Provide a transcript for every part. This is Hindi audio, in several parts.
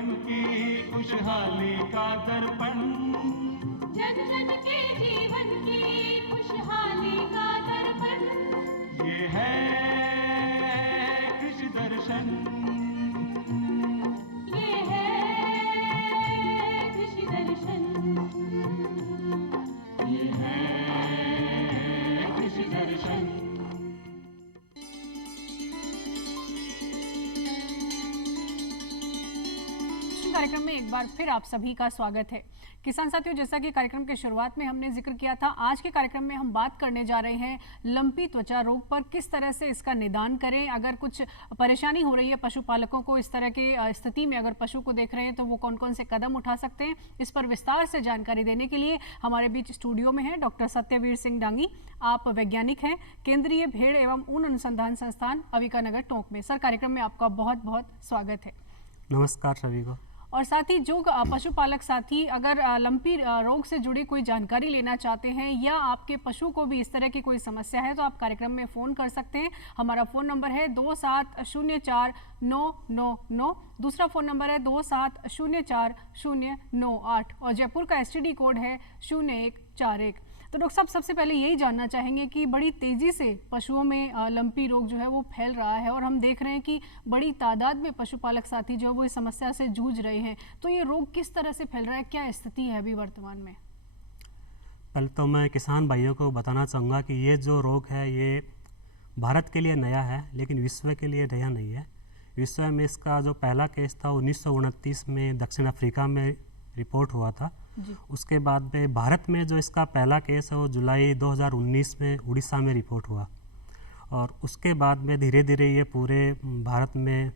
जीवन की खुशहाली का दर्पण, जन जन के जीवन की खुशहाली का दर्पण, ये है कृषि दर्शन, ये है कृषि दर्शन, ये है कृषि दर्शन। कार्यक्रम में एक बार फिर आप सभी का स्वागत है। किसान साथियों, जैसा कि कार्यक्रम के शुरुआत में हमने जिक्र किया था, आज के कार्यक्रम में हम बात करने जा रहे हैं लंपी त्वचा रोग पर, किस तरह से इसका निदान करें। अगर कुछ परेशानी हो रही है पशुपालकों को, इस तरह की स्थिति में अगर पशु को देख रहे हैं तो वो कौन कौन से कदम उठा सकते हैं, इस पर विस्तार से जानकारी देने के लिए हमारे बीच स्टूडियो में है डॉक्टर सत्यवीर सिंह डांगी। आप वैज्ञानिक हैं, केंद्रीय भेड़ एवं ऊन अनुसंधान संस्थान अविका नगर टोंक में। सर, कार्यक्रम में आपका बहुत बहुत स्वागत है। नमस्कार सभी को। और साथ ही जो पशुपालक साथी अगर लंपी रोग से जुड़ी कोई जानकारी लेना चाहते हैं या आपके पशु को भी इस तरह की कोई समस्या है तो आप कार्यक्रम में फ़ोन कर सकते हैं। हमारा फ़ोन नंबर है 2704-999, दूसरा फ़ोन नंबर है 2704-098 और जयपुर का STD कोड है 0141। तो डॉक्टर साहब, सबसे पहले यही जानना चाहेंगे कि बड़ी तेज़ी से पशुओं में लंपी रोग जो है वो फैल रहा है और हम देख रहे हैं कि बड़ी तादाद में पशुपालक साथी जो है वो इस समस्या से जूझ रहे हैं, तो ये रोग किस तरह से फैल रहा है, क्या स्थिति है अभी वर्तमान में? पहले तो मैं किसान भाइयों को बताना चाहूँगा कि ये जो रोग है ये भारत के लिए नया है, लेकिन विश्व के लिए नया नहीं है। विश्व में इसका जो पहला केस था 1929 में दक्षिण अफ्रीका में रिपोर्ट हुआ था। उसके बाद में भारत में जो इसका पहला केस है वो जुलाई 2019 में उड़ीसा में रिपोर्ट हुआ और उसके बाद में धीरे धीरे ये पूरे भारत में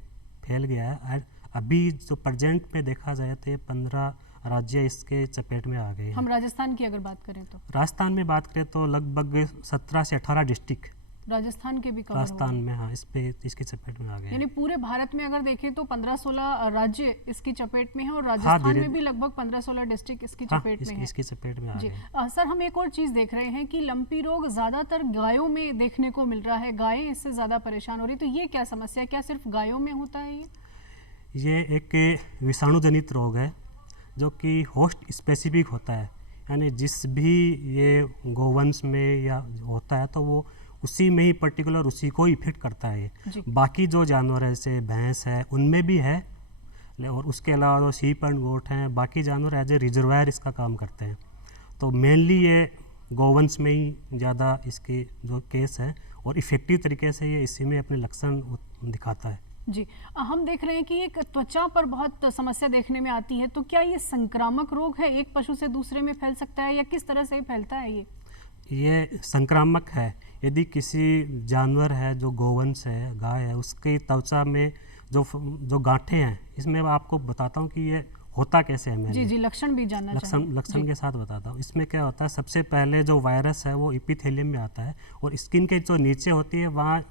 फैल गया है। अभी जो प्रेजेंट में देखा जाए तो ये 15 राज्य इसके चपेट में आ गए हैं। हम राजस्थान की अगर बात करें तो राजस्थान में बात करें तो लगभग 17 से 18 डिस्ट्रिक्ट राजस्थान के भी कवर राजस्थान में, हाँ, इसकी चपेट में आ गए। यानी पूरे भारत में अगर देखें तो 15-16 राज्य इसकी चपेट में है और राजस्थान में भी लगभग 15-16 डिस्ट्रिक्ट इसकी चपेट में है। इसकी चपेट में आ जी गए। सर, हम एक और चीज़ देख रहे हैं कि लंपी रोग ज़्यादातर गायों में देखने को मिल रहा है, गायें इससे ज़्यादा परेशान हो रही, तो ये क्या समस्या है? क्या सिर्फ गायों में होता है ये एक विषाणु जनित रोग है जो कि होस्ट स्पेसिफिक होता है, यानी जिस भी ये गोवंश में या होता है तो वो उसी में ही पर्टिकुलर उसी को इफेक्ट करता है। बाकी जो जानवर है जैसे भैंस है उनमें भी है, और उसके अलावा जो शीप एंड गोट हैं, बाकी जानवर एज ए रिजर्वायर इसका काम करते हैं। तो मेनली ये गोवंश में ही ज़्यादा इसके जो केस है और इफ़ेक्टिव तरीके से ये इसी में अपने लक्षण दिखाता है। जी, हम देख रहे हैं कि एक त्वचा पर बहुत समस्या देखने में आती है, तो क्या ये संक्रामक रोग है, एक पशु से दूसरे में फैल सकता है या किस तरह से फैलता है ये संक्रामक है। यदि किसी जानवर है जो गोवंश है, गाय है, उसकी त्वचा में जो गांठें हैं, इसमें मैं आपको बताता हूँ कि ये होता कैसे है। जी जी, लक्षण भी जानना चाहिए। लक्षण के साथ बताता हूँ। इसमें क्या होता है, सबसे पहले जो वायरस है वो एपिथेलियम में आता है और स्किन के जो नीचे होती है वहाँ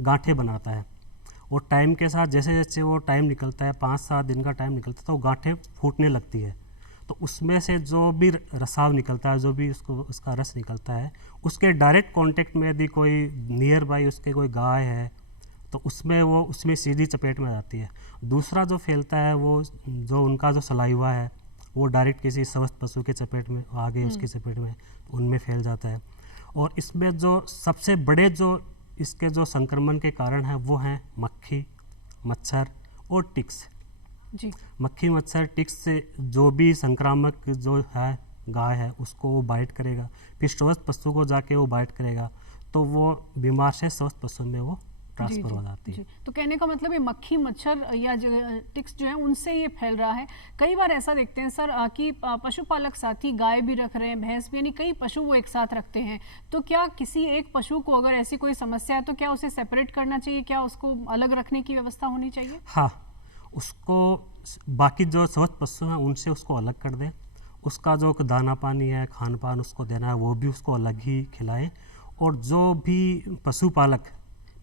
गांठें बनाता है और टाइम के साथ जैसे जैसे वो टाइम निकलता है, 5-7 दिन का टाइम निकलता है, तो गांठें फूटने लगती है। तो उसमें से जो भी रसाव निकलता है, जो भी उसका रस निकलता है, उसके डायरेक्ट कांटेक्ट में यदि कोई नियर बाई उसके कोई गाय है तो उसमें सीधी चपेट में आ जाती है। दूसरा जो फैलता है वो जो उनका जो सलाइवा है वो डायरेक्ट किसी स्वस्थ पशु के चपेट में आ गए, उसकी चपेट में, तो उनमें फैल जाता है। और इसमें जो सबसे बड़े जो इसके जो संक्रमण के कारण हैं वो हैं मक्खी, मच्छर और टिक्स। जी, मक्खी, मच्छर, टिक्स से जो भी संक्रामक जो है गाय है उसको वो बाइट करेगा, फिर स्वस्थ पशु को जाके वो बाइट करेगा, तो वो बीमार से स्वस्थ पशु में वो ट्रांसफर हो जाती है। तो कहने का मतलब ये मक्खी, मच्छर या जो टिक्स जो है उनसे ये फैल रहा है। कई बार ऐसा देखते हैं सर कि पशुपालक साथी गाय भी रख रहे हैं, भैंस भी, यानी कई पशु वो एक साथ रखते हैं, तो क्या किसी एक पशु को अगर ऐसी कोई समस्या है तो क्या उसे सेपरेट करना चाहिए, क्या उसको अलग रखने की व्यवस्था होनी चाहिए? हाँ, उसको बाकी जो स्वस्थ पशु हैं उनसे उसको अलग कर दें। उसका जो दाना पानी है, खान पान उसको देना है वो भी उसको अलग ही खिलाएं। और जो भी पशुपालक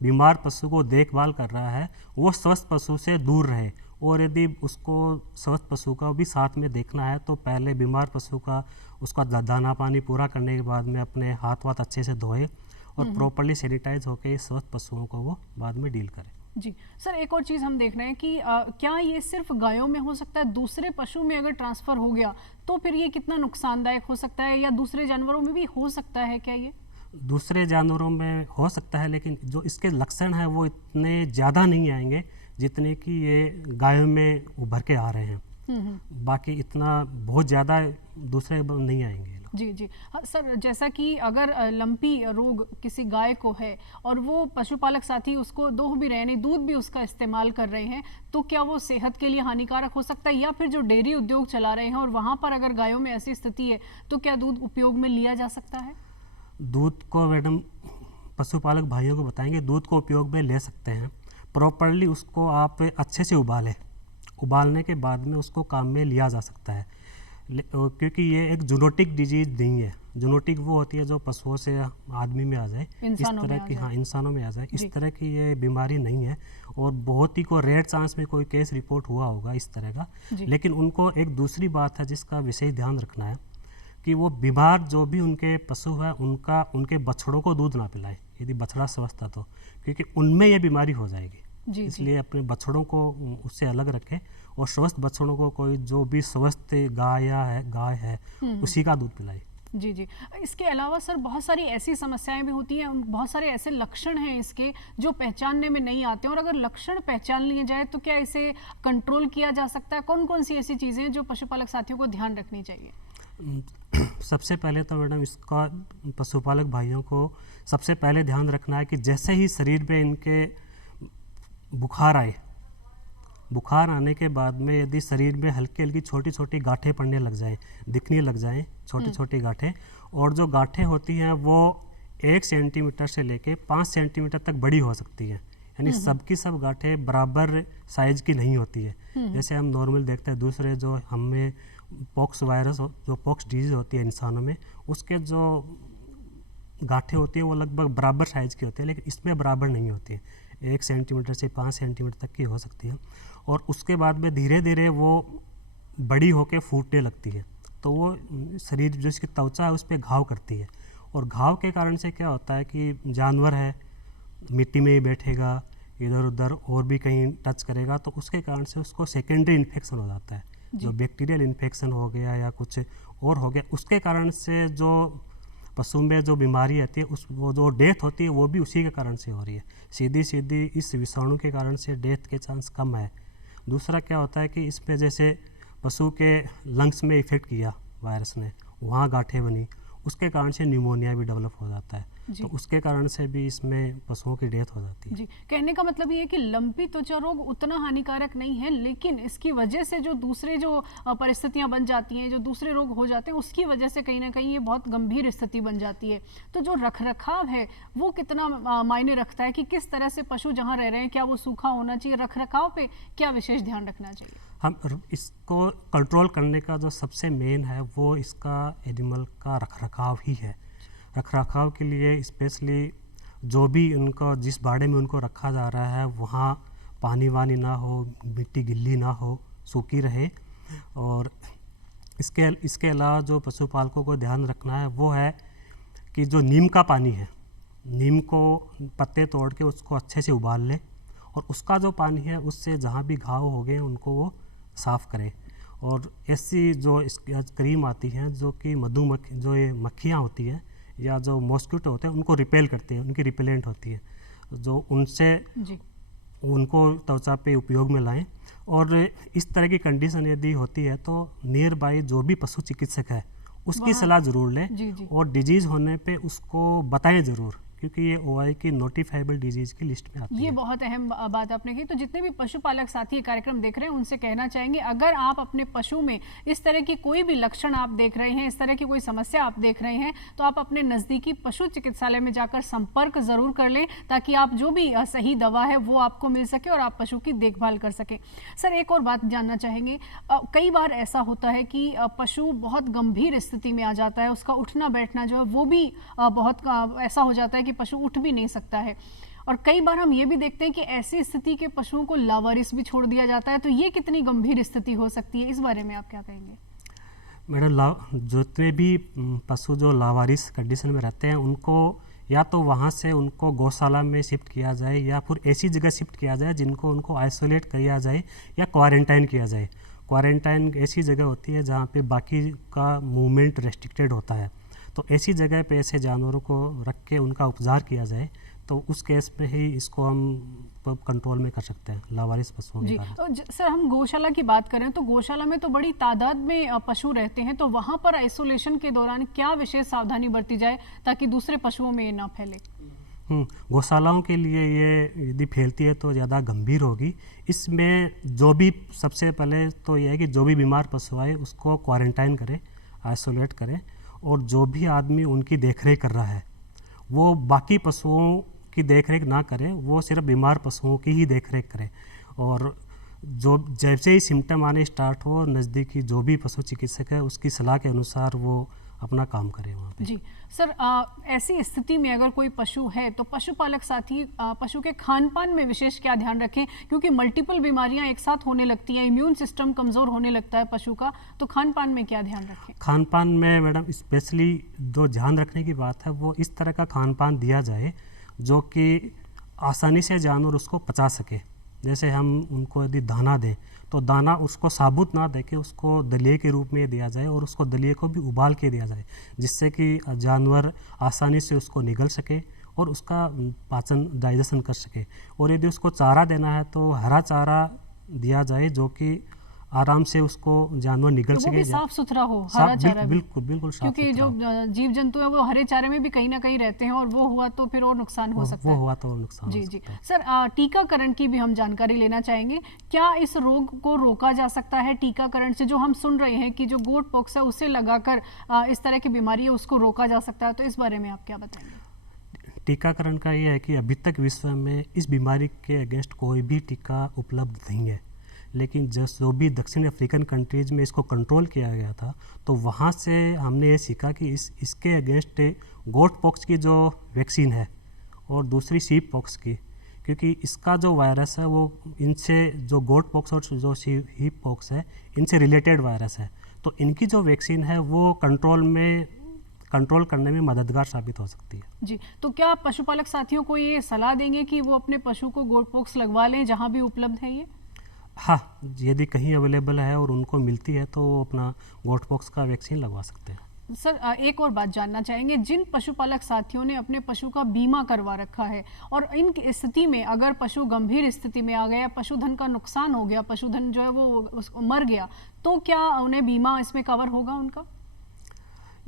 बीमार पशु को देखभाल कर रहा है वो स्वस्थ पशु से दूर रहे, और यदि उसको स्वस्थ पशु का भी साथ में देखना है तो पहले बीमार पशु का उसका दाना पानी पूरा करने के बाद में अपने हाथ वाथ अच्छे से धोए और प्रॉपर्ली सैनिटाइज होकर स्वस्थ पशुओं को वो बाद में डील करें। जी सर, एक और चीज़ हम देख रहे हैं कि क्या ये सिर्फ गायों में हो सकता है, दूसरे पशु में अगर ट्रांसफ़र हो गया तो फिर ये कितना नुकसानदायक हो सकता है, या दूसरे जानवरों में भी हो सकता है क्या ये? दूसरे जानवरों में हो सकता है, लेकिन जो इसके लक्षण हैं वो इतने ज़्यादा नहीं आएंगे जितने कि ये गायों में उभर के आ रहे हैं। बाकी इतना बहुत ज़्यादा दूसरे नहीं आएंगे। जी जी हाँ, सर जैसा कि अगर लंपी रोग किसी गाय को है और वो पशुपालक साथी उसको दोह भी रहे हैं, दूध भी उसका इस्तेमाल कर रहे हैं, तो क्या वो सेहत के लिए हानिकारक हो सकता है? या फिर जो डेयरी उद्योग चला रहे हैं और वहाँ पर अगर गायों में ऐसी स्थिति है तो क्या दूध उपयोग में लिया जा सकता है? दूध को मैडम पशुपालक भाइयों को बताएंगे, दूध को उपयोग में ले सकते हैं। प्रॉपरली उसको आप अच्छे से उबालने के बाद में उसको काम में लिया जा सकता है, क्योंकि ये एक जूनोटिक डिजीज नहीं है। जूनोटिक वो होती है जो पशुओं से आदमी में आ जाए, इस तरह की, हाँ, इंसानों में आ जाए, इस तरह की ये बीमारी नहीं है। और बहुत ही को रेयर चांस में कोई केस रिपोर्ट हुआ होगा इस तरह का। लेकिन उनको एक दूसरी बात है जिसका विशेष ध्यान रखना है कि वो बीमार जो भी उनके पशु है उनके बछड़ों को दूध ना पिलाए, यदि बछड़ा स्वस्थ है तो, क्योंकि उनमें ये बीमारी हो जाएगी। इसलिए अपने बछड़ों को उससे अलग रखें और स्वस्थ बछड़ों को कोई जो भी स्वस्थ गाय है उसी का दूध पिलाए। जी जी, इसके अलावा सर बहुत सारी ऐसी समस्याएं भी होती हैं, बहुत सारे ऐसे लक्षण हैं इसके जो पहचानने में नहीं आते हैं, और अगर लक्षण पहचान लिए जाए तो क्या इसे कंट्रोल किया जा सकता है? कौन कौन सी ऐसी चीज़ें हैं जो पशुपालक साथियों को ध्यान रखनी चाहिए? सबसे पहले तो मैडम इसका पशुपालक भाइयों को सबसे पहले ध्यान रखना है कि जैसे ही शरीर पे इनके बुखार आने के बाद में यदि शरीर में हल्की हल्की छोटी छोटी गांठें पड़ने लग जाएं, दिखने लग जाएं छोटी छोटी गांठें, और जो गांठें होती हैं वो 1 सेंटीमीटर से लेके 5 सेंटीमीटर तक बड़ी हो सकती हैं। यानी सबकी सब गांठें बराबर साइज की नहीं होती है। जैसे हम नॉर्मल देखते हैं दूसरे जो हमें पॉक्स वायरस जो पॉक्स डिजीज होती है इंसानों में, उसके जो गांठें होती हैं वो लगभग बराबर साइज की होती है, लेकिन इसमें बराबर नहीं होती है। 1 सेंटीमीटर से 5 सेंटीमीटर तक की हो सकती है, और उसके बाद में धीरे धीरे वो बड़ी होकर फूटने लगती है। तो वो शरीर जो इसकी त्वचा है उस पर घाव करती है, और घाव के कारण से क्या होता है कि जानवर है मिट्टी में ही बैठेगा, इधर उधर और भी कहीं टच करेगा, तो उसके कारण से उसको सेकेंडरी इन्फेक्शन हो जाता है। जो बैक्टीरियल इन्फेक्शन हो गया या कुछ और हो गया, उसके कारण से जो पशु में जो बीमारी आती है वो जो डेथ होती है वो भी उसी के कारण से हो रही है। सीधी इस विषाणु के कारण से डेथ के चांस कम है। दूसरा क्या होता है कि इसमें जैसे पशु के लंग्स में इफेक्ट किया वायरस ने, वहाँ गांठें बनी, उसके कारण से न्यूमोनिया भी डेवलप हो जाता है, तो उसके कारण से भी इसमें पशुओं की डेथ हो जाती है। जी, कहने का मतलब ये है कि लंपी त्वचा रोग उतना हानिकारक नहीं है, लेकिन इसकी वजह से जो दूसरे जो परिस्थितियां बन जाती हैं, जो दूसरे रोग हो जाते हैं, उसकी वजह से कहीं ना कहीं ये बहुत गंभीर स्थिति बन जाती है। तो जो रखरखाव है वो कितना मायने रखता है कि किस तरह से पशु जहाँ रह रहे हैं, क्या वो सूखा होना चाहिए? रखरखाव पे क्या विशेष ध्यान रखना चाहिए? हम इसको कंट्रोल करने का जो सबसे मेन है वो इसका एनिमल का रखरखाव ही है। रखरखाव के लिए स्पेशली जो भी उनको जिस बाड़े में उनको रखा जा रहा है वहाँ पानी वानी ना हो, मिट्टी गिल्ली ना हो, सूखी रहे। और इसके अलावा जो पशुपालकों को ध्यान रखना है वो है कि जो नीम का पानी है, नीम को पत्ते तोड़ के उसको अच्छे से उबाल ले, और उसका जो पानी है उससे जहाँ भी घाव हो गए उनको वो साफ़ करें। और ऐसी जो क्रीम आती हैं जो कि मधुमक्खी जो ये मक्खियाँ होती हैं या जो मॉस्किटो होते हैं उनको रिपेल करते हैं, उनकी रिपेलेंट होती है, जो उनसे उनको त्वचा पे उपयोग में लाएं। और इस तरह की कंडीशन यदि होती है तो नियर बाय जो भी पशु चिकित्सक है उसकी सलाह ज़रूर लें, और डिजीज़ होने पे उसको बताएं ज़रूर, क्योंकि ये OI की नोटिफाइबल डिजीज की लिस्ट में आती है। ये बहुत अहम बात आपने की। तो जितने भी पशुपालक साथी ये कार्यक्रम देख रहे हैं उनसे कहना चाहेंगे, अगर आप अपने पशु में इस तरह की कोई भी लक्षण आप देख रहे हैं, इस तरह की कोई समस्या आप देख रहे हैं, तो आप अपने नज़दीकी पशु चिकित्सालय में जाकर संपर्क ज़रूर कर लें, ताकि आप जो भी सही दवा है वो आपको मिल सके और आप पशु की देखभाल कर सकें। सर एक और बात जानना चाहेंगे, कई बार ऐसा होता है कि पशु बहुत गंभीर स्थिति में आ जाता है, उसका उठना बैठना जो है वो भी बहुत ऐसा हो जाता है कि पशु उठ भी नहीं सकता है, और कई बार हम ये भी देखते हैं कि ऐसी स्थिति के पशुओं को लावारिस भी छोड़ दिया जाता है। तो ये कितनी गंभीर स्थिति हो सकती है, इस बारे में आप क्या कहेंगे? मैडम जितने भी पशु जो लावारिस कंडीशन में रहते हैं उनको या तो वहाँ से उनको गौशाला में शिफ्ट किया जाए या फिर ऐसी जगह शिफ्ट किया जाए जिनको उनको आइसोलेट किया जाए या क्वारंटाइन किया जाए। क्वारंटाइन ऐसी जगह होती है जहाँ पे बाकी का मूवमेंट रेस्ट्रिक्टेड होता है, तो ऐसी जगह पे ऐसे जानवरों को रख के उनका उपचार किया जाए, तो उस केस में ही इसको हम कंट्रोल में कर सकते हैं लावारिस पशुओं जी। के कारण। तो सर हम गौशाला की बात करें तो गौशाला में तो बड़ी तादाद में पशु रहते हैं, तो वहाँ पर आइसोलेशन के दौरान क्या विशेष सावधानी बरती जाए ताकि दूसरे पशुओं में ये ना फैले? गौशालाओं के लिए ये यदि फैलती है तो ज़्यादा गंभीर होगी। इसमें जो भी सबसे पहले तो ये है कि जो भी बीमार पशु आए उसको क्वारंटाइन करें, आइसोलेट करें, और जो भी आदमी उनकी देखरेख कर रहा है वो बाकी पशुओं की देखरेख ना करें, वो सिर्फ बीमार पशुओं की ही देखरेख करें। और जो जैसे ही सिम्टम आने स्टार्ट हो, नज़दीकी जो भी पशु चिकित्सक है उसकी सलाह के अनुसार वो अपना काम करें वहाँ पे। जी सर, ऐसी स्थिति में अगर कोई पशु है तो पशुपालक साथी पशु के खान पान में विशेष क्या ध्यान रखें, क्योंकि मल्टीपल बीमारियां एक साथ होने लगती हैं, इम्यून सिस्टम कमज़ोर होने लगता है पशु का, तो खान पान में क्या ध्यान रखें? खान पान में मैडम स्पेशली जो ध्यान रखने की बात है वो इस तरह का खान पान दिया जाए जो कि आसानी से जानवर उसको पचा सके। जैसे हम उनको यदि दाना दें तो दाना उसको साबुत ना दे के उसको दलिए के रूप में दिया जाए, और उसको दलिए को भी उबाल के दिया जाए, जिससे कि जानवर आसानी से उसको निगल सके और उसका पाचन डाइजेशन कर सके। और यदि उसको चारा देना है तो हरा चारा दिया जाए जो कि आराम से उसको जानवर निगल तो वो सके। भी साफ सुथरा हो, हरा चारा भी। बिल्कुल बिल्कुल साफ क्योंकि जो सुथरा हो। जीव जंतु है वो हरे चारे में भी कहीं ना कहीं रहते हैं, और वो हुआ तो फिर और नुकसान हो सकता वो है। हुआ तो नुकसान जी हो जी सकता है। सर, टीकाकरण की भी हम जानकारी लेना चाहेंगे। क्या इस रोग को रोका जा सकता है टीकाकरण से? जो हम सुन रहे हैं कि जो गोट पॉक्स है उसे लगाकर इस तरह की बीमारी है उसको रोका जा सकता है, तो इस बारे में आप क्या बताएंगे? टीकाकरण का ये है कि अभी तक विश्व में इस बीमारी के अगेंस्ट कोई भी टीका उपलब्ध नहीं है, लेकिन जो भी दक्षिण अफ्रीकन कंट्रीज़ में इसको कंट्रोल किया गया था तो वहाँ से हमने ये सीखा कि इसके अगेंस्ट गोट पॉक्स की जो वैक्सीन है और दूसरी शीप पॉक्स की, क्योंकि इसका जो वायरस है वो इनसे, जो गोट पॉक्स और जो शीप पॉक्स है इनसे रिलेटेड वायरस है, तो इनकी जो वैक्सीन है वो कंट्रोल करने में मददगार साबित हो सकती है। जी, तो क्या पशुपालक साथियों को ये सलाह देंगे कि वो अपने पशु को गोट पॉक्स लगवा लें जहाँ भी उपलब्ध है ये? हाँ, यदि कहीं अवेलेबल है और उनको मिलती है तो वो अपना गोट पॉक्स का वैक्सीन लगवा सकते हैं। सर, एक और बात जानना चाहेंगे, जिन पशुपालक साथियों ने अपने पशु का बीमा करवा रखा है और इन स्थिति में अगर पशु गंभीर स्थिति में आ गया, पशुधन का नुकसान हो गया, पशुधन जो है वो मर गया, तो क्या उन्हें बीमा इसमें कवर होगा उनका?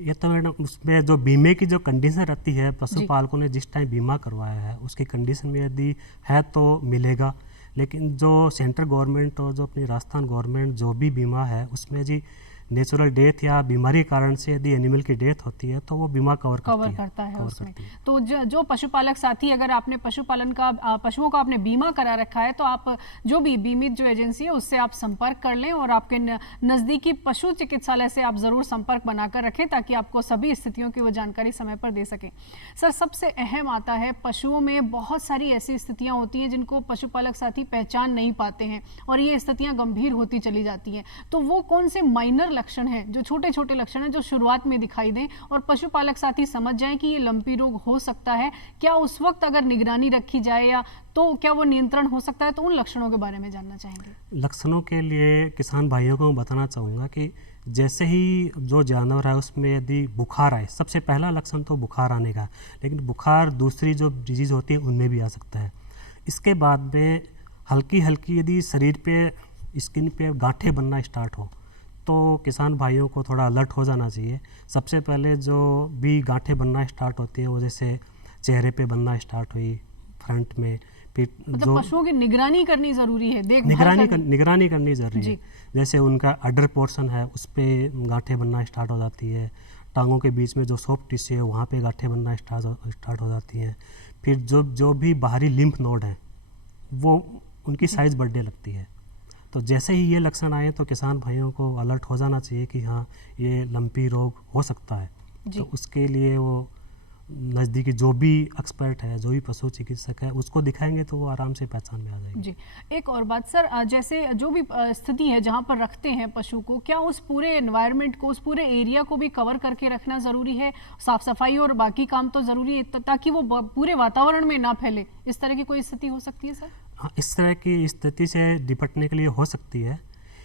ये तो मैडम उसमें जो बीमे की जो कंडीशन रहती है, पशुपालकों ने जिस टाइम बीमा करवाया है उसकी कंडीशन में यदि है तो मिलेगा, लेकिन जो सेंट्रल गवर्नमेंट और जो अपनी राजस्थान गवर्नमेंट जो भी बीमा है उसमें जी नेचुरल डेथ या बीमारी कारण से यदि एनिमल की डेथ होती है तो वो बीमा कवर करता है उसमें। तो जो पशुपालक साथी, अगर आपने पशुओं का आपने बीमा करा रखा है तो आप जो भी बीमित जो एजेंसी है उससे आप संपर्क कर लें और आपके नज़दीकी पशु चिकित्सालय से आप ज़रूर संपर्क बनाकर रखें ताकि आपको सभी स्थितियों की वो जानकारी समय पर दे सकें। सर, सबसे अहम आता है, पशुओं में बहुत सारी ऐसी स्थितियाँ होती हैं जिनको पशुपालक साथी पहचान नहीं पाते हैं और ये स्थितियाँ गंभीर होती चली जाती हैं, तो वो कौन से माइनर लक्षण हैं, जो छोटे छोटे लक्षण हैं जो शुरुआत में दिखाई दें और पशुपालक साथी समझ जाएं कि ये लंपी रोग हो सकता है? क्या उस वक्त अगर निगरानी रखी जाए या तो क्या वो नियंत्रण हो सकता है? तो उन लक्षणों के बारे में जानना चाहेंगे। लक्षणों के लिए किसान भाइयों को मैं बताना चाहूँगा कि जैसे ही जो जानवर है उसमें यदि बुखार आए, सबसे पहला लक्षण तो बुखार आने का, लेकिन बुखार दूसरी जो डिजीज़ होती है उनमें भी आ सकता है। इसके बाद में हल्की हल्की यदि शरीर पे, स्किन पे गांठें बनना स्टार्ट हो तो किसान भाइयों को थोड़ा अलर्ट हो जाना चाहिए। सबसे पहले जो भी गांठें बनना स्टार्ट होती है वो जैसे चेहरे पे बनना स्टार्ट हुई, फ्रंट में, फिर मतलब पशुओं की निगरानी करनी जरूरी है, निगरानी करनी जरूरी है। जैसे उनका अडर पोर्शन है उस पर गांठें बनना स्टार्ट हो जाती है, टांगों के बीच में जो सॉफ्ट टिश्यू है वहाँ पे गांठें बनना स्टार्ट हो जाती हैं। फिर जो भी बाहरी लिम्फ नोड हैं वो उनकी साइज़ बढ़ने लगती है। तो जैसे ही ये लक्षण आए तो किसान भाइयों को अलर्ट हो जाना चाहिए कि हाँ ये लंपी रोग हो सकता है। तो उसके लिए वो नज़दीकी जो भी एक्सपर्ट है, जो भी पशु चिकित्सक है, उसको दिखाएंगे तो वो आराम से पहचान में आ जाएगी। जी, एक और बात सर, जैसे जो भी स्थिति है जहाँ पर रखते हैं पशु को, क्या उस पूरे एनवायरनमेंट को, उस पूरे एरिया को भी कवर करके रखना ज़रूरी है? साफ सफाई और बाकी काम तो ज़रूरी है ताकि वो पूरे वातावरण में ना फैले, इस तरह की कोई स्थिति हो सकती है सर? हाँ, इस तरह की स्थिति से निपटने के लिए हो सकती है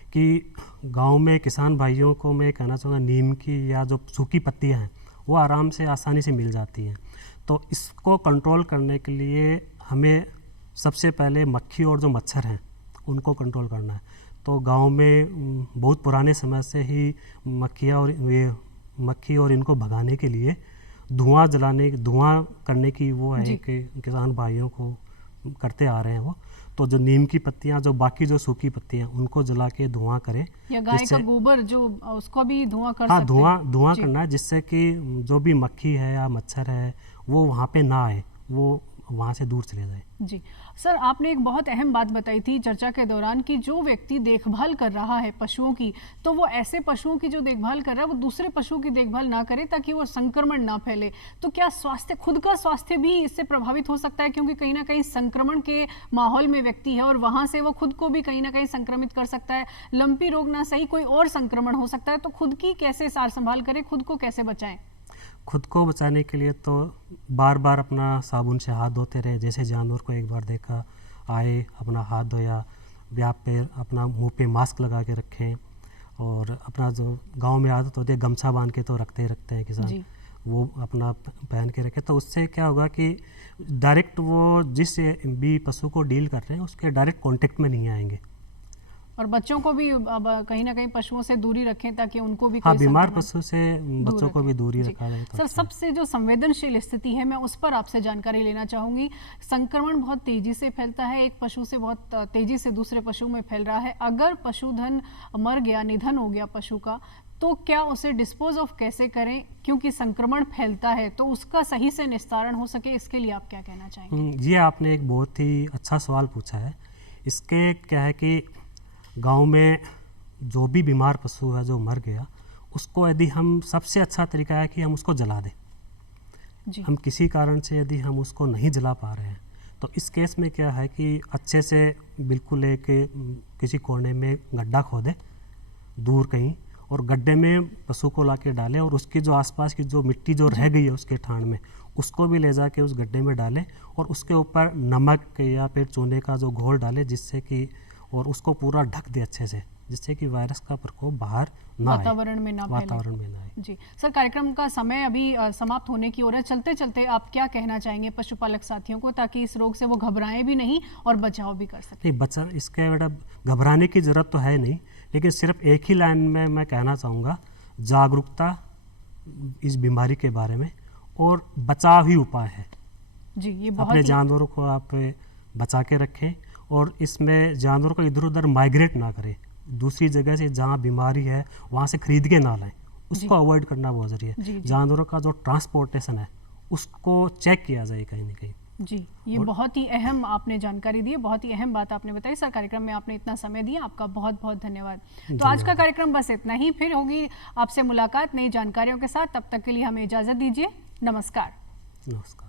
कि गांव में किसान भाइयों को मैं कहना चाहूँगा, नीम की या जो सूखी पत्तियाँ हैं वो आराम से आसानी से मिल जाती हैं। तो इसको कंट्रोल करने के लिए हमें सबसे पहले मक्खी और जो मच्छर हैं उनको कंट्रोल करना है। तो गांव में बहुत पुराने समय से ही मक्खी और इनको भगाने के लिए धुआं करने की वो है कि किसान भाइयों को करते आ रहे हैं वो। तो जो नीम की पत्तियां, जो बाकी जो सूखी पत्तियां, उनको जला के धुआं करें, या गाय का गोबर जो उसको भी धुआं कर हाँ, सकते हैं। धुआं करना है, जिससे कि जो भी मक्खी है या मच्छर है वो वहाँ पे ना आए, वो वहाँ से दूर चले जाए। जी सर, आपने एक बहुत अहम बात बताई थी चर्चा के दौरान कि जो व्यक्ति देखभाल कर रहा है पशुओं की, तो वो ऐसे पशुओं की जो देखभाल कर रहा है वो दूसरे पशुओं की देखभाल ना करे ताकि वो संक्रमण ना फैले। तो क्या खुद का स्वास्थ्य भी इससे प्रभावित हो सकता है? क्योंकि कहीं ना कहीं संक्रमण के माहौल में व्यक्ति है और वहाँ से वो खुद को भी कहीं ना कहीं संक्रमित कर सकता है। लंपी रोग ना सही, कोई और संक्रमण हो सकता है। तो खुद की कैसे सार संभाल करें, खुद को कैसे बचाएं? खुद को बचाने के लिए तो बार बार अपना साबुन से हाथ धोते रहे। जैसे जानवर को एक बार देखा, आए, अपना हाथ धोया, या फिर अपना मुंह पे मास्क लगा के रखें। और अपना जो गांव में आदत होती है गमछा बांध के तो रखते हैं किसान, वो अपना पहन के रखे। तो उससे क्या होगा कि डायरेक्ट वो जिस भी पशु को डील कर रहे हैं उसके डायरेक्ट कांटेक्ट में नहीं आएंगे। और बच्चों को भी अब कहीं ना कहीं पशुओं से दूरी रखें ताकि उनको भी हाँ, बीमार पशु से बच्चों को भी दूरी रखा जाए। सर, सबसे जो संवेदनशील स्थिति है मैं उस पर आपसे जानकारी लेना चाहूँगी। संक्रमण बहुत तेजी से फैलता है, एक पशु से बहुत तेजी से दूसरे पशु में फैल रहा है। अगर पशुधन मर गया, निधन हो गया पशु का, तो क्या उसे डिस्पोज ऑफ कैसे करें? क्योंकि संक्रमण फैलता है तो उसका सही से निस्तारण हो सके, इसके लिए आप क्या कहना चाहेंगे? ये आपने एक बहुत ही अच्छा सवाल पूछा है। इसके क्या है कि गांव में जो भी बीमार पशु है जो मर गया, उसको यदि हम, सबसे अच्छा तरीका है कि हम उसको जला दें। जी। हम किसी कारण से यदि हम उसको नहीं जला पा रहे हैं तो इस केस में क्या है कि अच्छे से बिल्कुल एक किसी कोने में गड्ढा खोदें दूर कहीं, और गड्ढे में पशु को ला के डालें, और उसकी जो आसपास की जो मिट्टी जो रह गई है उसके ठाण में, उसको भी ले जाके उस गड्ढे में डालें, और उसके ऊपर नमक या फिर चूने का जो घोल डालें, जिससे कि, और उसको पूरा ढक दे अच्छे से, जिससे कि वायरस का प्रकोप बाहर ना आए, वातावरण में ना आए। जी सर, कार्यक्रम का समय अभी समाप्त होने की ओर है। चलते चलते आप क्या कहना चाहेंगे पशुपालक साथियों को ताकि इस रोग से वो घबराएं भी नहीं और बचाव भी कर सकें? इसके बेटा घबराने की जरूरत तो है नहीं, लेकिन सिर्फ एक ही लाइन में मैं कहना चाहूँगा, जागरूकता इस बीमारी के बारे में और बचाव ही उपाय है। जी, ये बहुत अपने जानवरों को आप बचा के रखें, और इसमें जानवरों को इधर उधर माइग्रेट ना करें, दूसरी जगह से जहाँ बीमारी है वहाँ से खरीद के ना लाएं, उसको अवॉइड करना बहुत ज़रूरी है। जानवरों का जो ट्रांसपोर्टेशन है उसको चेक किया जाए कहीं ना कहीं। जी, ये बहुत ही अहम आपने जानकारी दी है, बहुत ही अहम बात आपने बताई सर। कार्यक्रम में आपने इतना समय दिया, आपका बहुत बहुत धन्यवाद। तो आज का कार्यक्रम बस इतना ही, फिर होगी आपसे मुलाकात नई जानकारियों के साथ। तब तक के लिए हमें इजाज़त दीजिए। नमस्कार। नमस्कार।